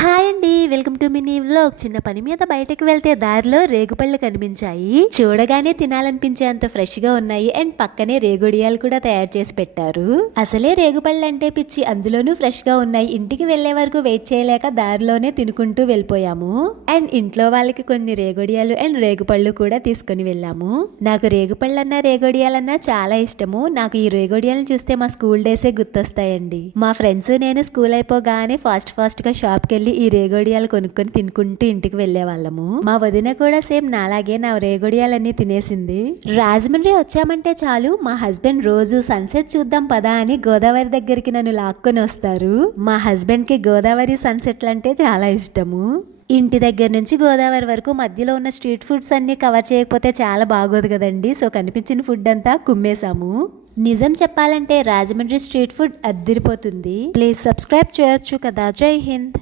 Hi అండి, welcome to mini vlog. చిన్న పని మీద బయటకు వెళ్తే దారిలో రేగుపళ్ళు కనిపించాయి. చూడగానే తినాలనిపించేంత ఫ్రెష్ గా ఉన్నాయి. అండ్ పక్కనే రేగుడియాలు కూడా తయారు చేసి పెట్టారు. అసలే రేగుపళ్ళు అంటే పిచ్చి, అందులోనూ ఫ్రెష్ గా ఉన్నాయి. ఇంటికి వెళ్లే వరకు వెయిట్ చేయలేక దారిలోనే తినుకుంటూ వెళ్ళిపోయాము. అండ్ ఇంట్లో వాళ్ళకి కొన్ని రేగుడియాలు అండ్ రేగుపళ్ళు కూడా తీసుకుని వెళ్ళాము. నాకు రేగుపళ్ళన్నా రేగుడియాలన్నా చాలా ఇష్టము. నాకు ఈ రేగుడియాలను చూస్తే మా స్కూల్ డేసే గుర్తొస్తాయండి. మా ఫ్రెండ్స్ నేను స్కూల్ అయిపోగానే ఫాస్ట్ గా షాప్ కి ఈ రేగోడియాలు కొనుక్కొని తినుకుంటూ ఇంటికి వెళ్లే వాళ్ళము. మా వదిన కూడా సేమ్ నాలాగే నా రేగోడియాలన్నీ తినేసింది. రాజమండ్రి వచ్చామంటే చాలు మా హస్బెండ్ రోజు సన్సెట్ చూద్దాం పదా అని గోదావరి దగ్గరికి నన్ను లాక్కొని వస్తారు. మా హస్బెండ్ కి గోదావరి సన్సెట్లు అంటే చాలా ఇష్టము. ఇంటి దగ్గర నుంచి గోదావరి వరకు మధ్యలో ఉన్న స్ట్రీట్ ఫుడ్స్ అన్ని కవర్ చేయకపోతే చాలా బాగోదు కదండి. సో కనిపించిన ఫుడ్ అంతా కుమ్మేశాము. నిజం చెప్పాలంటే రాజమండ్రి స్ట్రీట్ ఫుడ్ అద్దిరిపోతుంది. ప్లీజ్ సబ్స్క్రైబ్ చేయొచ్చు కదా. జై హింద్.